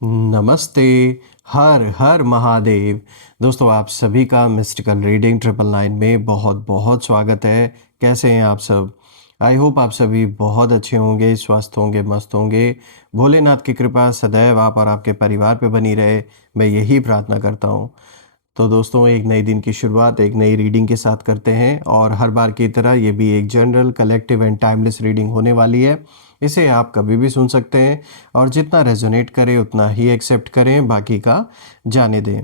नमस्ते। हर हर महादेव। दोस्तों, आप सभी का मिस्टिकल रीडिंग 999 में बहुत बहुत स्वागत है। कैसे हैं आप सब? आई होप आप सभी बहुत अच्छे होंगे, स्वस्थ होंगे, मस्त होंगे। भोलेनाथ की कृपा सदैव आप और आपके परिवार पे बनी रहे, मैं यही प्रार्थना करता हूँ। तो दोस्तों, एक नए दिन की शुरुआत एक नई रीडिंग के साथ करते हैं और हर बार की तरह ये भी एक general, collective and timeless reading होने वाली है। इसे आप कभी भी सुन सकते हैं और जितना रेजोनेट करे उतना ही एक्सेप्ट करें, बाकी का जाने दें।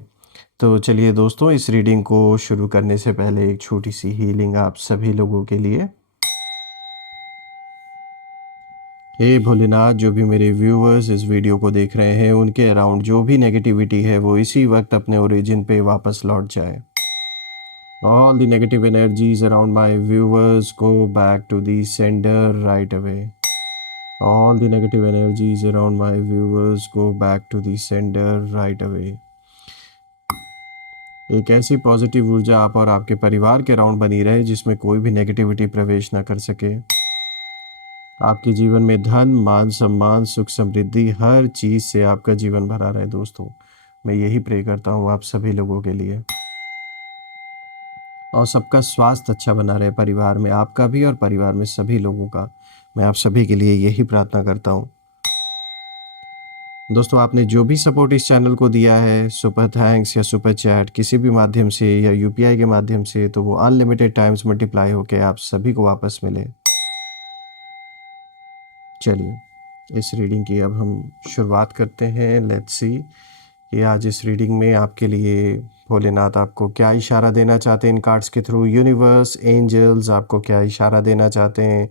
तो चलिए दोस्तों, इस रीडिंग को शुरू करने से पहले एक छोटी सी हीलिंग आप सभी लोगों के लिए। हे भोलेनाथ, जो भी मेरे व्यूअर्स इस वीडियो को देख रहे हैं, उनके अराउंड जो भी नेगेटिविटी है वो इसी वक्त अपने ओरिजिन पे वापस लौट जाए। All the negative energies around my viewers go back to the sender right away. All the negative energies around my viewers go back to the sender right away. एक ऐसी पॉजिटिव ऊर्जा आप और आपके परिवार के अराउंड बनी रहे जिसमें कोई भी नेगेटिविटी प्रवेश ना कर सके। आपके जीवन में धन, मान, सम्मान, सुख, समृद्धि, हर चीज़ से आपका जीवन भरा रहे दोस्तों। मैं यही प्रे करता हूँ आप सभी लोगों के लिए। और सबका स्वास्थ्य अच्छा बना रहे परिवार में, आपका भी और परिवार में सभी लोगों का। मैं आप सभी के लिए यही प्रार्थना करता हूँ। दोस्तों, आपने जो भी सपोर्ट इस चैनल को दिया है, सुपर थैंक्स या सुपर चैट किसी भी माध्यम से या यूपीआई के माध्यम से, तो वो अनलिमिटेड टाइम्स मल्टीप्लाई होकर आप सभी को वापस मिले। चलिए, इस रीडिंग की अब हम शुरुआत करते हैं। लेट्स सी कि आज इस रीडिंग में आपके लिए भोलेनाथ आपको क्या इशारा देना चाहते हैं इन कार्ड्स के थ्रू। यूनिवर्स, एंजल्स आपको क्या इशारा देना चाहते हैं,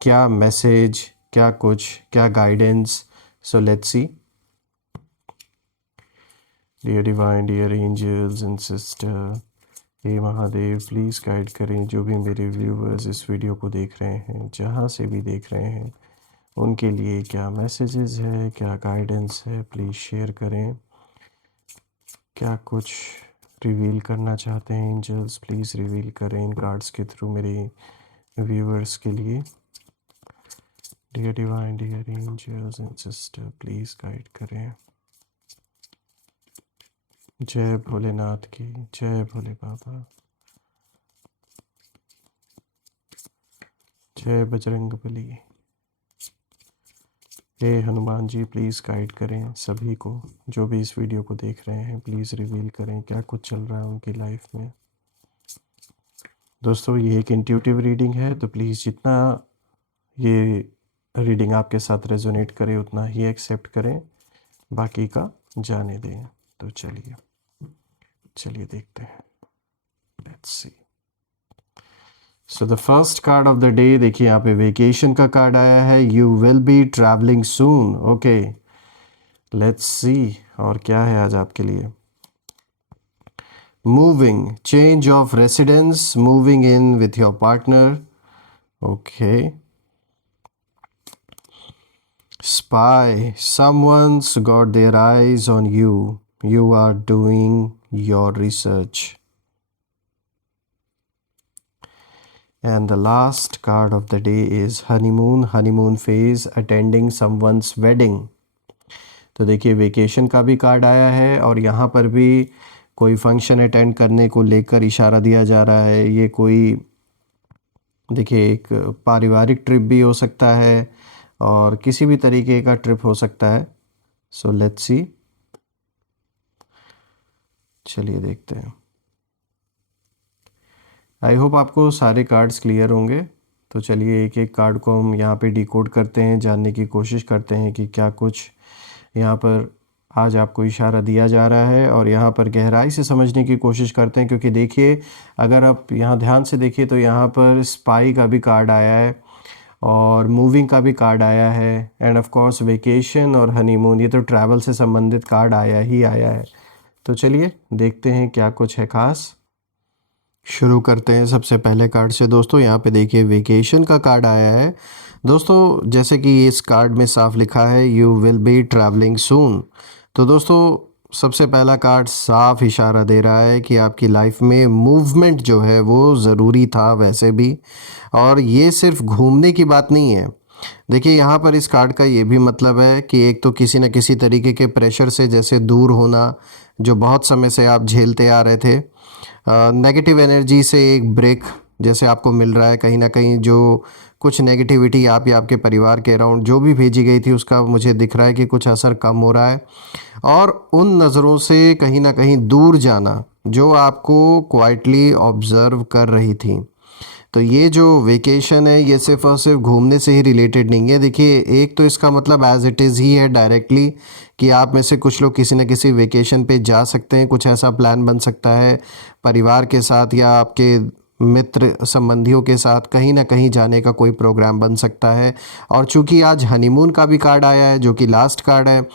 क्या मैसेज, क्या कुछ, क्या guidance. So let's see. Dear divine, dear angels and sister, हे महादेव, प्लीज़ गाइड करें जो भी मेरे व्यूवर्स इस वीडियो को देख रहे हैं, जहाँ से भी देख रहे हैं, उनके लिए क्या मैसेजेस है, क्या गाइडेंस है, प्लीज़ शेयर करें। क्या कुछ रिवील करना चाहते हैं एंजल्स, प्लीज़ रिवील करें इन कार्ड्स के थ्रू मेरे व्यूअर्स के लिए। Dear divine, dear angels and sister, please guide करें। जय भोलेनाथ की, जय भोले बाबा, जय बजरंग बली। हे हनुमान जी, प्लीज़ गाइड करें सभी को, जो भी इस वीडियो को देख रहे हैं, प्लीज़ रिवील करें क्या कुछ चल रहा है उनकी लाइफ में। दोस्तों, ये एक इंट्यूटिव रीडिंग है, तो प्लीज़ जितना ये रीडिंग आपके साथ रेजोनेट करे उतना ही एक्सेप्ट करें, बाकी का जाने दें। तो चलिए देखते हैं। Let's see. So the first card of the day, देखिए यहाँ पे वेकेशन का कार्ड आया है। You will be travelling soon. Okay, let's see और क्या है आज आपके लिए। Moving, change of residence, moving in with your partner. Okay. Spy, someone's got their eyes on you. You are doing your research. And the last card of the day is honeymoon, honeymoon phase, attending someone's wedding. तो देखिए, vacation का भी card आया है और यहाँ पर भी कोई फंक्शन अटेंड करने को लेकर इशारा दिया जा रहा है। ये कोई देखिए एक पारिवारिक ट्रिप भी हो सकता है और किसी भी तरीके का ट्रिप हो सकता है। सो लेट्स सी। चलिए देखते हैं। आई होप आपको सारे कार्ड्स क्लियर होंगे। तो चलिए एक एक कार्ड को हम यहाँ पे डिकोड करते हैं, जानने की कोशिश करते हैं कि क्या कुछ यहाँ पर आज आपको इशारा दिया जा रहा है और यहाँ पर गहराई से समझने की कोशिश करते हैं। क्योंकि देखिए, अगर आप यहाँ ध्यान से देखिए तो यहाँ पर स्पाई का भी कार्ड आया है और मूविंग का भी कार्ड आया है, एंड ऑफ कोर्स वेकेशन और हनीमून, ये तो ट्रैवल से संबंधित कार्ड आया ही आया है। तो चलिए देखते हैं क्या कुछ है खास। शुरू करते हैं सबसे पहले कार्ड से। दोस्तों, यहाँ पे देखिए वेकेशन का कार्ड आया है। दोस्तों, जैसे कि इस कार्ड में साफ लिखा है, यू विल बी ट्रैवलिंग सून। तो दोस्तों, सबसे पहला कार्ड साफ इशारा दे रहा है कि आपकी लाइफ में मूवमेंट जो है वो ज़रूरी था वैसे भी, और ये सिर्फ घूमने की बात नहीं है, देखिए यहाँ पर इस कार्ड का ये भी मतलब है कि एक तो किसी न किसी तरीके के प्रेशर से जैसे दूर होना, जो बहुत समय से आप झेलते आ रहे थे। नेगेटिव एनर्जी से एक ब्रेक जैसे आपको मिल रहा है कहीं न कहीं, जो कुछ नेगेटिविटी आप या आपके परिवार के अराउंड जो भी भेजी गई थी उसका मुझे दिख रहा है कि कुछ असर कम हो रहा है। और उन नज़रों से कहीं न कहीं दूर जाना जो आपको क्वाइटली ऑब्ज़र्व कर रही थी। तो ये जो वेकेशन है ये सिर्फ़ और सिर्फ घूमने से ही रिलेटेड नहीं है। देखिए एक तो इसका मतलब एज़ इट इज़ ही है डायरेक्टली कि आप में से कुछ लोग किसी न किसी वेकेशन पे जा सकते हैं, कुछ ऐसा प्लान बन सकता है परिवार के साथ या आपके मित्र संबंधियों के साथ कहीं न कहीं जाने का कोई प्रोग्राम बन सकता है। और चूँकि आज हनीमून का भी कार्ड आया है जो कि लास्ट कार्ड है,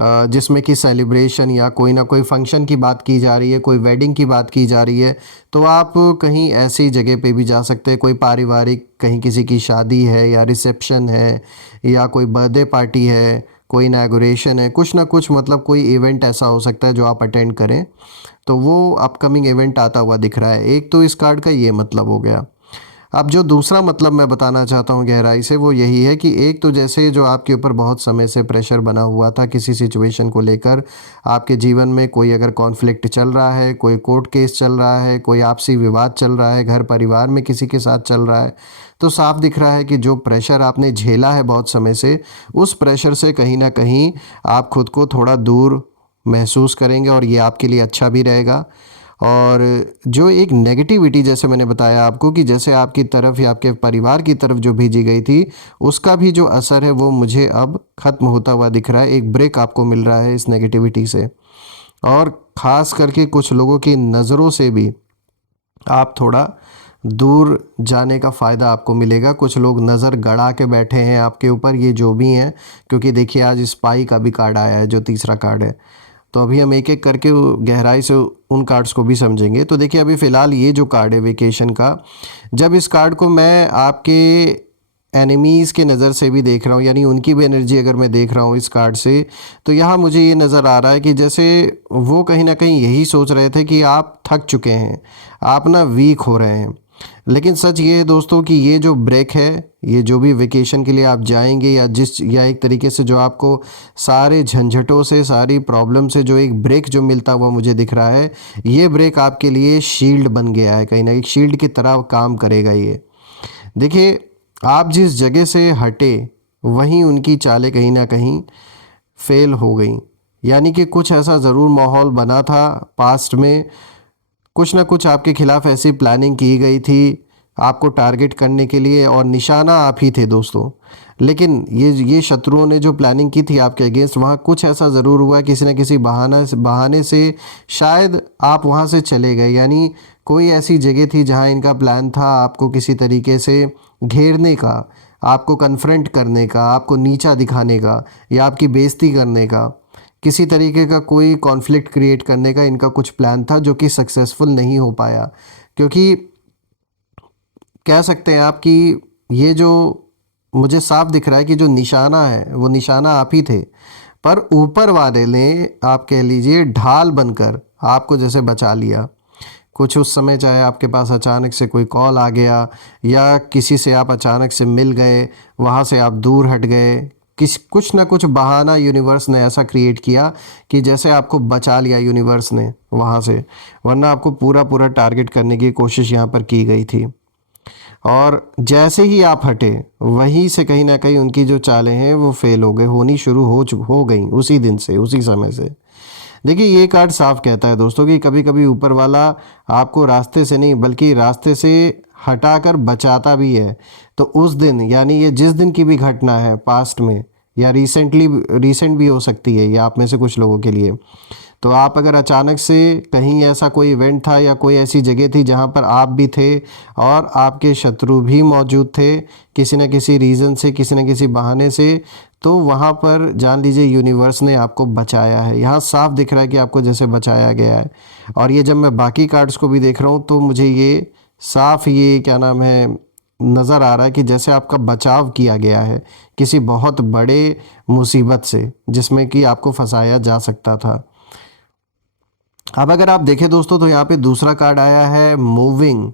जिसमें कि सेलिब्रेशन या कोई ना कोई फंक्शन की बात की जा रही है, कोई वेडिंग की बात की जा रही है, तो आप कहीं ऐसी जगह पे भी जा सकते हैं। कोई पारिवारिक कहीं किसी की शादी है या रिसेप्शन है या कोई बर्थडे पार्टी है, कोई इनॉग्रेशन है, कुछ ना कुछ मतलब कोई इवेंट ऐसा हो सकता है जो आप अटेंड करें, तो वो अपकमिंग इवेंट आता हुआ दिख रहा है। एक तो इस कार्ड का ये मतलब हो गया। अब जो दूसरा मतलब मैं बताना चाहता हूँ गहराई से वो यही है कि एक तो जैसे जो आपके ऊपर बहुत समय से प्रेशर बना हुआ था किसी सिचुएशन को लेकर, आपके जीवन में कोई अगर कॉन्फ्लिक्ट चल रहा है, कोई कोर्ट केस चल रहा है, कोई आपसी विवाद चल रहा है, घर परिवार में किसी के साथ चल रहा है, तो साफ दिख रहा है कि जो प्रेशर आपने झेला है बहुत समय से, उस प्रेशर से कहीं ना कहीं आप खुद को थोड़ा दूर महसूस करेंगे और ये आपके लिए अच्छा भी रहेगा। और जो एक नेगेटिविटी जैसे मैंने बताया आपको कि जैसे आपकी तरफ या आपके परिवार की तरफ जो भेजी गई थी, उसका भी जो असर है वो मुझे अब ख़त्म होता हुआ दिख रहा है। एक ब्रेक आपको मिल रहा है इस नेगेटिविटी से, और ख़ास करके कुछ लोगों की नज़रों से भी आप थोड़ा दूर जाने का फ़ायदा आपको मिलेगा। कुछ लोग नज़र गड़ा के बैठे हैं आपके ऊपर, ये जो भी हैं, क्योंकि देखिए आज स्पाई का भी कार्ड आया है जो तीसरा कार्ड है। तो अभी हम एक एक करके गहराई से उन कार्ड्स को भी समझेंगे। तो देखिए अभी फ़िलहाल ये जो कार्ड है वेकेशन का, जब इस कार्ड को मैं आपके एनिमीज़ के नज़र से भी देख रहा हूँ, यानी उनकी भी एनर्जी अगर मैं देख रहा हूँ इस कार्ड से, तो यहाँ मुझे ये नज़र आ रहा है कि जैसे वो कहीं ना कहीं यही सोच रहे थे कि आप थक चुके हैं, आप ना वीक हो रहे हैं। लेकिन सच ये है दोस्तों कि ये जो ब्रेक है, ये जो भी वेकेशन के लिए आप जाएंगे या एक तरीके से जो आपको सारे झंझटों से, सारी प्रॉब्लम से जो एक ब्रेक जो मिलता हुआ मुझे दिख रहा है, ये ब्रेक आपके लिए शील्ड बन गया है, कहीं ना एक शील्ड की तरह काम करेगा ये। देखिए आप जिस जगह से हटे वहीं उनकी चालें कहीं ना कहीं फेल हो गई, यानी कि कुछ ऐसा ज़रूर माहौल बना था पास्ट में, कुछ ना कुछ आपके खिलाफ ऐसी प्लानिंग की गई थी आपको टारगेट करने के लिए, और निशाना आप ही थे दोस्तों। लेकिन ये शत्रुओं ने जो प्लानिंग की थी आपके अगेंस्ट, वहाँ कुछ ऐसा ज़रूर हुआ किसी न किसी बहाने से शायद आप वहाँ से चले गए, यानी कोई ऐसी जगह थी जहाँ इनका प्लान था आपको किसी तरीके से घेरने का, आपको कन्फ्रंट करने का, आपको नीचा दिखाने का या आपकी बेइज्जती करने का, किसी तरीके का कोई कॉन्फ्लिक्ट क्रिएट करने का इनका कुछ प्लान था जो कि सक्सेसफुल नहीं हो पाया। क्योंकि कह सकते हैं आप कि ये जो मुझे साफ दिख रहा है कि जो निशाना है वो निशाना आप ही थे, पर ऊपर वाले ने आप कह लीजिए ढाल बनकर आपको जैसे बचा लिया। कुछ उस समय चाहे आपके पास अचानक से कोई कॉल आ गया या किसी से आप अचानक से मिल गए, वहाँ से आप दूर हट गए, कुछ ना कुछ बहाना यूनिवर्स ने ऐसा क्रिएट किया कि जैसे आपको बचा लिया यूनिवर्स ने वहाँ से, वरना आपको पूरा पूरा टारगेट करने की कोशिश यहाँ पर की गई थी। और जैसे ही आप हटे वहीं से कहीं ना कहीं उनकी जो चालें हैं वो फेल हो गए, होनी शुरू हो गई उसी दिन से, उसी समय से। देखिए ये कार्ड साफ कहता है दोस्तों कि कभी कभी ऊपर वाला आपको रास्ते से नहीं बल्कि रास्ते से हटाकर बचाता भी है। तो उस दिन, यानी ये जिस दिन की भी घटना है पास्ट में या रीसेंट भी हो सकती है ये आप में से कुछ लोगों के लिए, तो आप अगर अचानक से कहीं ऐसा कोई इवेंट था या कोई ऐसी जगह थी जहाँ पर आप भी थे और आपके शत्रु भी मौजूद थे किसी न किसी रीज़न से, किसी न किसी बहाने से, तो वहाँ पर जान लीजिए यूनिवर्स ने आपको बचाया है। यहाँ साफ दिख रहा है कि आपको जैसे बचाया गया है। और ये जब मैं बाकी कार्ड्स को भी देख रहा हूँ तो मुझे ये साफ, ये क्या नाम है, नज़र आ रहा है कि जैसे आपका बचाव किया गया है किसी बहुत बड़े मुसीबत से जिसमें कि आपको फंसाया जा सकता था। अब अगर आप देखें दोस्तों तो यहाँ पे दूसरा कार्ड आया है मूविंग,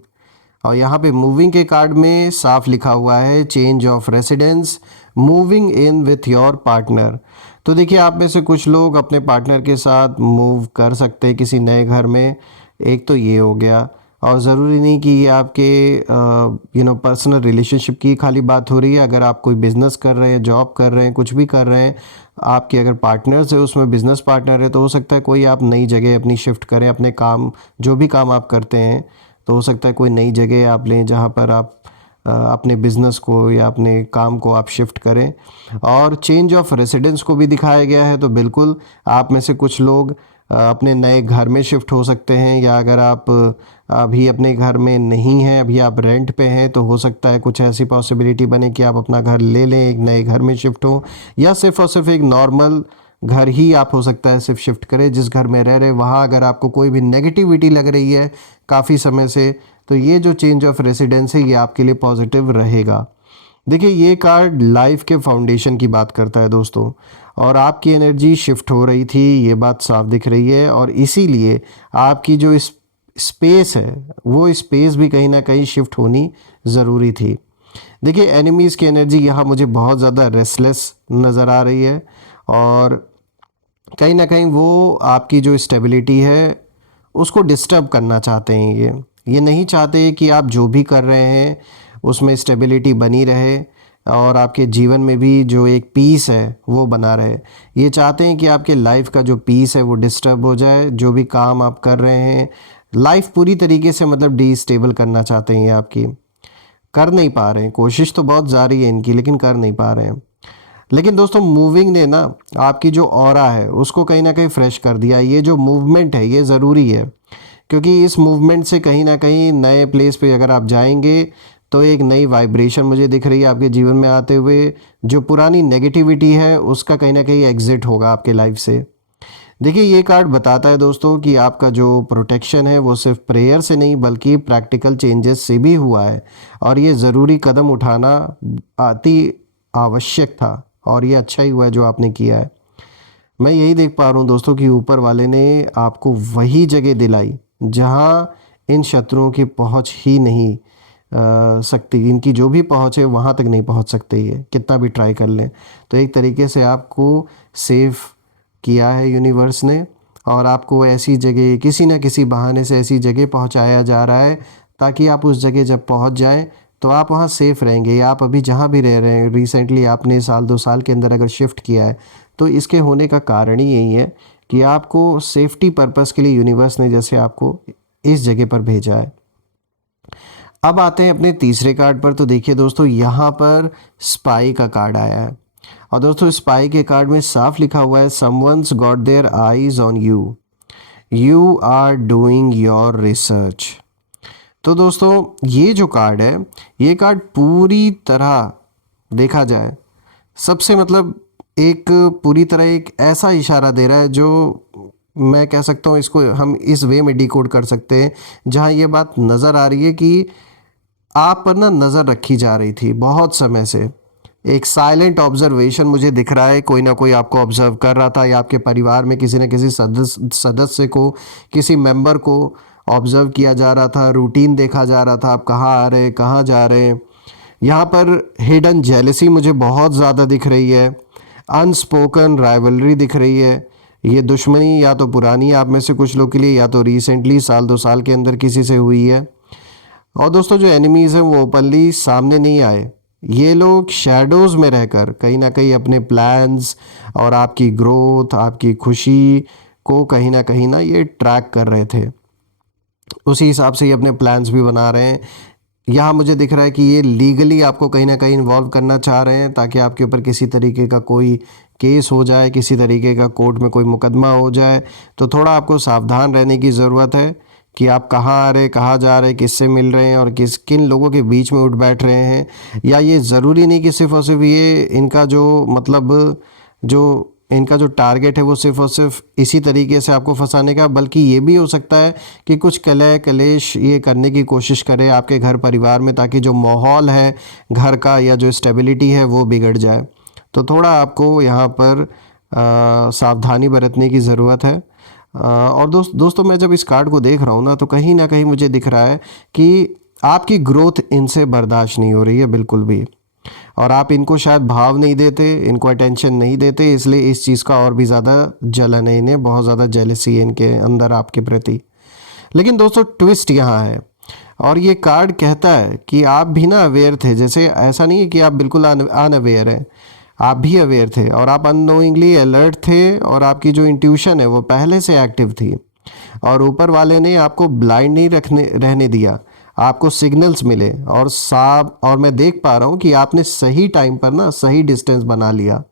और यहाँ पे मूविंग के कार्ड में साफ लिखा हुआ है change of residence, moving in with your partner. तो देखिए आप में से कुछ लोग अपने पार्टनर के साथ मूव कर सकते हैं किसी नए घर में, एक तो ये हो गया। और ज़रूरी नहीं कि ये आपके पर्सनल रिलेशनशिप की खाली बात हो रही है। अगर आप कोई बिज़नेस कर रहे हैं, जॉब कर रहे हैं, कुछ भी कर रहे हैं, आपके अगर पार्टनर्स है उसमें बिज़नेस पार्टनर है, तो हो सकता है कोई आप नई जगह अपनी शिफ्ट करें, अपने काम जो भी काम आप करते हैं, तो हो सकता है कोई नई जगह आप लें जहाँ पर आप अपने बिज़नेस को या अपने काम को आप शिफ्ट करें। और चेंज ऑफ रेसिडेंस को भी दिखाया गया है, तो बिल्कुल आप में से कुछ लोग अपने नए घर में शिफ्ट हो सकते हैं, या अगर आप अभी अपने घर में नहीं हैं, अभी आप रेंट पे हैं, तो हो सकता है कुछ ऐसी पॉसिबिलिटी बने कि आप अपना घर ले लें, एक नए घर में शिफ्ट हो, या सिर्फ और सिर्फ एक नॉर्मल घर ही आप हो सकता है सिर्फ शिफ्ट करें। जिस घर में रह रहे वहाँ अगर आपको कोई भी नेगेटिविटी लग रही है काफ़ी समय से, तो ये जो चेंज ऑफ रेसिडेंस है ये आपके लिए पॉजिटिव रहेगा। देखिए ये कार्ड लाइफ के फाउंडेशन की बात करता है दोस्तों, और आपकी एनर्जी शिफ्ट हो रही थी, ये बात साफ दिख रही है। और इसीलिए आपकी जो स्पेस है वो स्पेस भी कहीं ना कहीं शिफ्ट होनी ज़रूरी थी। देखिए एनिमीज़ की एनर्जी यहाँ मुझे बहुत ज़्यादा रेस्टलेस नज़र आ रही है, और कहीं ना कहीं वो आपकी जो स्टेबिलिटी है उसको डिस्टर्ब करना चाहते हैं। ये नहीं चाहते कि आप जो भी कर रहे हैं उसमें स्टेबिलिटी बनी रहे, और आपके जीवन में भी जो एक पीस है वो बना रहे। ये चाहते हैं कि आपके लाइफ का जो पीस है वो डिस्टर्ब हो जाए। जो भी काम आप कर रहे हैं, लाइफ पूरी तरीके से मतलब डिस्टेबल करना चाहते हैं ये आपकी। कर नहीं पा रहे हैं, कोशिश तो बहुत जारी है इनकी, लेकिन कर नहीं पा रहे हैं। लेकिन दोस्तों मूविंग ने ना आपकी जो ऑरा है उसको कहीं ना कहीं फ्रेश कर दिया। ये जो मूवमेंट है ये ज़रूरी है, क्योंकि इस मूवमेंट से कहीं ना कहीं नए प्लेस पे अगर आप जाएंगे तो एक नई वाइब्रेशन मुझे दिख रही है आपके जीवन में आते हुए। जो पुरानी नेगेटिविटी है उसका कहीं ना कहीं एग्जिट होगा आपके लाइफ से। देखिए ये कार्ड बताता है दोस्तों कि आपका जो प्रोटेक्शन है वो सिर्फ प्रेयर से नहीं बल्कि प्रैक्टिकल चेंजेस से भी हुआ है, और ये ज़रूरी कदम उठाना अति आवश्यक था, और ये अच्छा ही हुआ है जो आपने किया है। मैं यही देख पा रहा हूँ दोस्तों कि ऊपर वाले ने आपको वही जगह दिलाई जहाँ इन शत्रुओं की पहुँच ही नहीं सकती। इनकी जो भी पहुँच है वहाँ तक नहीं पहुँच सकते, ये कितना भी ट्राई कर लें। तो एक तरीके से आपको सेव किया है यूनिवर्स ने, और आपको ऐसी जगह किसी न किसी बहाने से ऐसी जगह पहुँचाया जा रहा है ताकि आप उस जगह जब पहुँच जाएं तो आप वहाँ सेफ़ रहेंगे। या आप अभी जहाँ भी रह रहे हैं, रिसेंटली आपने साल 2 साल के अंदर अगर शिफ्ट किया है, तो इसके होने का कारण ही यही है कि आपको सेफ्टी पर्पस के लिए यूनिवर्स ने जैसे आपको इस जगह पर भेजा है। अब आते हैं अपने तीसरे कार्ड पर। तो देखिए दोस्तों यहाँ पर स्पाई का कार्ड आया है, और दोस्तों स्पाई के कार्ड में साफ लिखा हुआ है someone's got their eyes on you, you are doing your research. तो दोस्तों ये जो कार्ड है, ये कार्ड पूरी तरह देखा जाए सबसे मतलब एक पूरी तरह एक ऐसा इशारा दे रहा है जो मैं कह सकता हूँ, इसको हम इस वे में डिकोड कर सकते हैं जहाँ ये बात नज़र आ रही है कि आप पर ना नज़र रखी जा रही थी बहुत समय से। एक साइलेंट ऑब्जर्वेशन मुझे दिख रहा है, कोई ना कोई आपको ऑब्जर्व कर रहा था, या आपके परिवार में किसी न किसी सदस्य को, किसी मेंबर को ऑब्जर्व किया जा रहा था, रूटीन देखा जा रहा था, आप कहाँ आ रहे हैं, कहाँ जा रहे हैं। यहाँ पर हिडन जेलसी मुझे बहुत ज़्यादा दिख रही है, अनस्पोकन राइवलरी दिख रही है। ये दुश्मनी या तो पुरानी आप में से कुछ लोग के लिए, या तो रिसेंटली साल 2 साल के अंदर किसी से हुई है। और दोस्तों जो एनिमीज़ हैं वो ओपनली सामने नहीं आए, ये लोग शैडोज़ में रहकर कहीं ना कहीं अपने प्लान्स और आपकी ग्रोथ, आपकी खुशी को कहीं ना ये ट्रैक कर रहे थे। उसी हिसाब से ये अपने प्लान्स भी बना रहे हैं। यहाँ मुझे दिख रहा है कि ये लीगली आपको कहीं ना कहीं इन्वॉल्व करना चाह रहे हैं ताकि आपके ऊपर किसी तरीके का कोई केस हो जाए, किसी तरीके का कोर्ट में कोई मुकदमा हो जाए। तो थोड़ा आपको सावधान रहने की ज़रूरत है कि आप कहाँ आ रहे, कहाँ जा रहे, किससे मिल रहे हैं, और किन लोगों के बीच में उठ बैठ रहे हैं। या ये ज़रूरी नहीं कि सिर्फ़ और सिर्फ ये इनका जो इनका जो टारगेट है वो सिर्फ़ और सिर्फ इसी तरीके से आपको फंसाने का, बल्कि ये भी हो सकता है कि कुछ कलह कलेश ये करने की कोशिश करें आपके घर परिवार में, ताकि जो माहौल है घर का या जो स्टेबिलिटी है वो बिगड़ जाए। तो थोड़ा आपको यहाँ पर सावधानी बरतने की ज़रूरत है। और दोस्तों मैं जब इस कार्ड को देख रहा हूँ ना, तो कहीं ना कहीं मुझे दिख रहा है कि आपकी ग्रोथ इनसे बर्दाश्त नहीं हो रही है बिल्कुल भी, और आप इनको शायद भाव नहीं देते, इनको अटेंशन नहीं देते, इसलिए इस चीज़ का और भी ज़्यादा जलन है इन्हें, बहुत ज़्यादा जेलसी है इनके अंदर आपके प्रति। लेकिन दोस्तों ट्विस्ट यहाँ है, और ये कार्ड कहता है कि आप भी ना अवेयर थे, जैसे ऐसा नहीं है कि आप बिल्कुल अनअवेयर हैं, आप भी अवेयर थे और आप अननोइंगली अलर्ट थे, और आपकी जो इंट्यूशन है वो पहले से एक्टिव थी, और ऊपर वाले ने आपको ब्लाइंड नहीं रखने रहने दिया, आपको सिग्नल्स मिले, और साफ, और मैं देख पा रहा हूँ कि आपने सही टाइम पर ना सही डिस्टेंस बना लिया,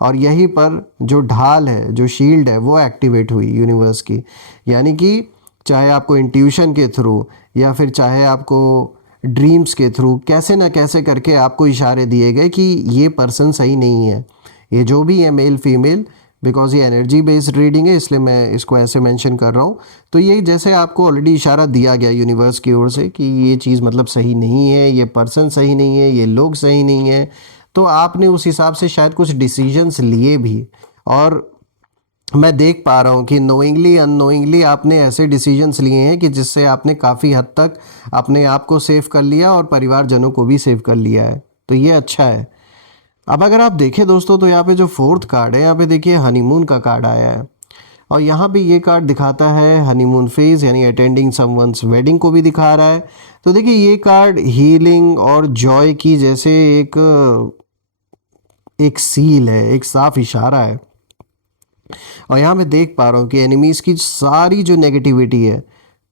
और यहीं पर जो ढाल है, जो शील्ड है, वो एक्टिवेट हुई यूनिवर्स की। यानी कि चाहे आपको इंट्यूशन के थ्रू या फिर चाहे आपको ड्रीम्स के थ्रू, कैसे ना कैसे करके आपको इशारे दिए गए कि ये पर्सन सही नहीं है, ये जो भी है मेल फीमेल, बिकॉज ये एनर्जी बेस्ड रीडिंग है इसलिए मैं इसको ऐसे मेंशन कर रहा हूँ। तो ये जैसे आपको ऑलरेडी इशारा दिया गया यूनिवर्स की ओर से कि ये चीज़ मतलब सही नहीं है, ये पर्सन सही नहीं है, ये लोग सही नहीं है, तो आपने उस हिसाब से शायद कुछ डिसीजंस लिए भी, और मैं देख पा रहा हूँ कि नोइंगली अननोइंगली आपने ऐसे डिसीजंस लिए हैं कि जिससे आपने काफ़ी हद तक अपने आप को सेव कर लिया और परिवारजनों को भी सेव कर लिया है, तो ये अच्छा है। अब अगर आप देखें दोस्तों, तो यहाँ पे जो फोर्थ कार्ड है, यहाँ पे देखिए हनीमून का कार्ड आया है, और यहाँ पे ये कार्ड दिखाता है हनीमून फेज, यानी अटेंडिंग समवंस वेडिंग को भी दिखा रहा है। तो देखिए ये कार्ड हीलिंग और जॉय की जैसे एक एक सील है, एक साफ इशारा है। और यहाँ मैं देख पा रहा हूँ कि एनिमीज़ की सारी जो नेगेटिविटी है,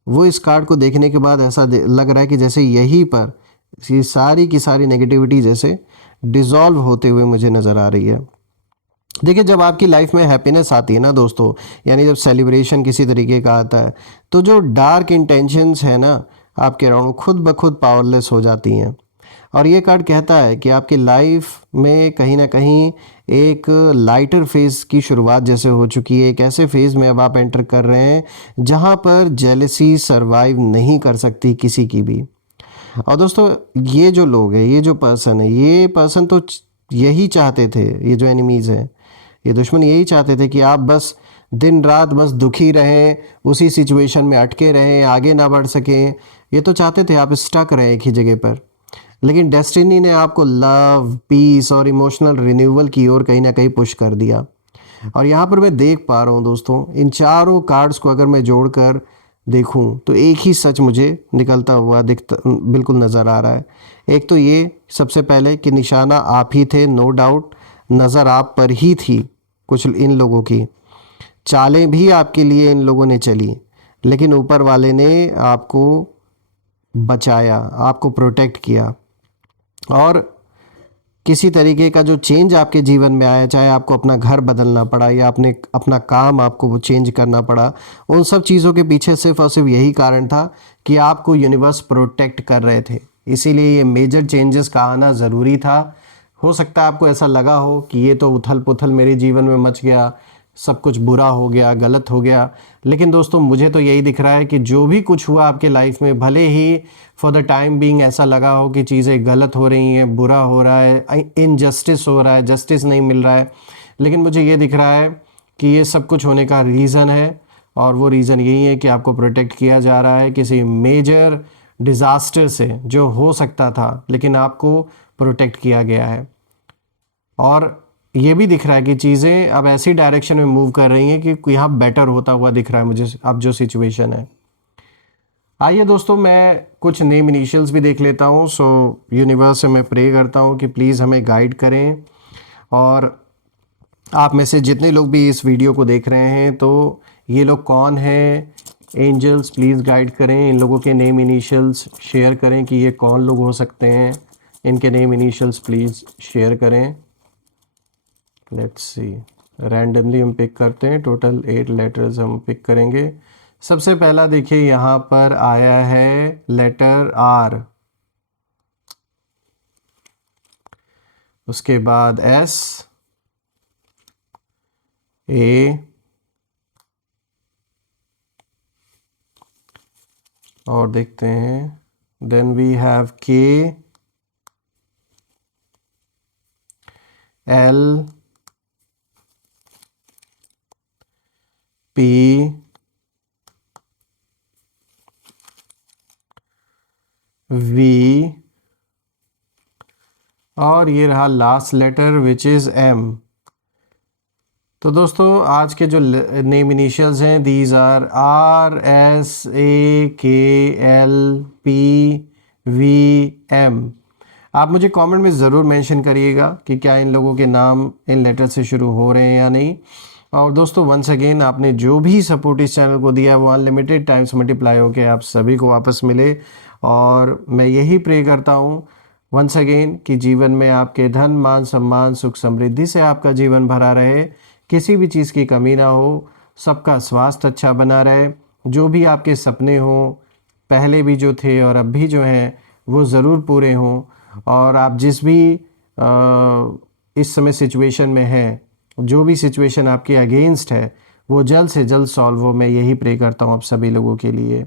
वो इस कार्ड को देखने के बाद ऐसा लग रहा है कि जैसे यहीं पर ये सारी की सारी नेगेटिविटी जैसे डिज़ोल्व होते हुए मुझे नज़र आ रही है। देखिए जब आपकी लाइफ में हैप्पीनेस आती है ना दोस्तों, यानी जब सेलिब्रेशन किसी तरीके का आता है, तो जो डार्क इंटेंशंस है ना आपके अराउंड, खुद ब खुद पावरलेस हो जाती हैं। और ये कार्ड कहता है कि आपकी लाइफ में कहीं ना कहीं एक लाइटर फेज़ की शुरुआत जैसे हो चुकी है, एक ऐसे फेज़ में अब आप एंटर कर रहे हैं जहाँ पर जेलसी सरवाइव नहीं कर सकती किसी की भी। और दोस्तों ये जो लोग हैं, ये जो पर्सन है, ये पर्सन तो यही चाहते थे, ये जो एनिमीज़ हैं, ये दुश्मन यही चाहते थे कि आप बस दिन रात बस दुखी रहें, उसी सिचुएशन में अटके रहें, आगे ना बढ़ सकें। ये तो चाहते थे आप स्टक रहें एक ही जगह पर। लेकिन डेस्टिनी ने आपको लव, पीस और इमोशनल रिन्यूअल की ओर कहीं ना कहीं पुश कर दिया। और यहाँ पर मैं देख पा रहा हूँ दोस्तों, इन चारों कार्ड्स को अगर मैं जोड़कर देखूँ तो एक ही सच मुझे निकलता हुआ दिखता बिल्कुल नज़र आ रहा है। एक तो ये सबसे पहले कि निशाना आप ही थे, नो डाउट, नज़र आप पर ही थी कुछ इन लोगों की, चालें भी आपके लिए इन लोगों ने चली, लेकिन ऊपर वाले ने आपको बचाया, आपको प्रोटेक्ट किया, और किसी तरीके का जो चेंज आपके जीवन में आया, चाहे आपको अपना घर बदलना पड़ा या अपने अपना काम आपको वो चेंज करना पड़ा, उन सब चीज़ों के पीछे सिर्फ और सिर्फ यही कारण था कि आपको यूनिवर्स प्रोटेक्ट कर रहे थे। इसीलिए ये मेजर चेंजेस का आना ज़रूरी था। हो सकता है आपको ऐसा लगा हो कि ये तो उथल पुथल मेरे जीवन में मच गया, सब कुछ बुरा हो गया, गलत हो गया, लेकिन दोस्तों मुझे तो यही दिख रहा है कि जो भी कुछ हुआ आपके लाइफ में, भले ही फॉर द टाइम बीइंग ऐसा लगा हो कि चीज़ें गलत हो रही हैं, बुरा हो रहा है, इनजस्टिस हो रहा है, जस्टिस नहीं मिल रहा है, लेकिन मुझे ये दिख रहा है कि ये सब कुछ होने का रीज़न है, और वो रीज़न यही है कि आपको प्रोटेक्ट किया जा रहा है किसी मेजर डिज़ास्टर से जो हो सकता था, लेकिन आपको प्रोटेक्ट किया गया है। और ये भी दिख रहा है कि चीज़ें अब ऐसी डायरेक्शन में मूव कर रही हैं कि यहाँ बेटर होता हुआ दिख रहा है मुझे अब जो सिचुएशन है। आइए दोस्तों मैं कुछ नेम इनिशियल्स भी देख लेता हूँ। सो यूनिवर्स से मैं प्रे करता हूँ कि प्लीज़ हमें गाइड करें, और आप में से जितने लोग भी इस वीडियो को देख रहे हैं, तो ये लोग कौन हैं, एंजल्स प्लीज़ गाइड करें, इन लोगों के नेम इनिशियल्स शेयर करें कि ये कौन लोग हो सकते हैं, इनके नेम इनिशियल्स प्लीज़ शेयर करें। लेट्स सी, रैंडमली हम पिक करते हैं, टोटल 8 लेटर्स हम पिक करेंगे। सबसे पहला देखिए यहाँ पर आया है लेटर आर, उसके बाद एस, ए, और देखते हैं, then we have K, L, P, और ये रहा last letter which is M. तो दोस्तों आज के जो नेम इनिशियल्स हैं these are S A K L P V M. आप मुझे कमेंट में ज़रूर मेंशन करिएगा कि क्या इन लोगों के नाम इन लेटर से शुरू हो रहे हैं या नहीं। और दोस्तों वंस अगेन आपने जो भी सपोर्ट इस चैनल को दिया है वो अनलिमिटेड टाइम्स मल्टीप्लाई होकर आप सभी को वापस मिले। और मैं यही प्रे करता हूँ वंस अगेन कि जीवन में आपके धन मान सम्मान सुख समृद्धि से आपका जीवन भरा रहे, किसी भी चीज़ की कमी ना हो, सबका स्वास्थ्य अच्छा बना रहे, जो भी आपके सपने हों पहले भी जो थे और अब भी जो हैं वो ज़रूर पूरे हों। और आप जिस भी इस समय सिचुएशन में हैं, जो भी सिचुएशन आपके अगेंस्ट है वो जल्द से जल्द सॉल्व हो, मैं यही प्रे करता हूँ आप सभी लोगों के लिए।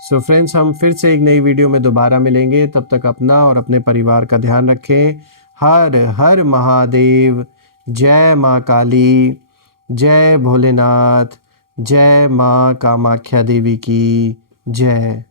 सो फ्रेंड्स हम फिर से एक नई वीडियो में दोबारा मिलेंगे, तब तक अपना और अपने परिवार का ध्यान रखें। हर हर महादेव। जय माँ काली, जय भोलेनाथ, जय माँ कामाख्या देवी की जय।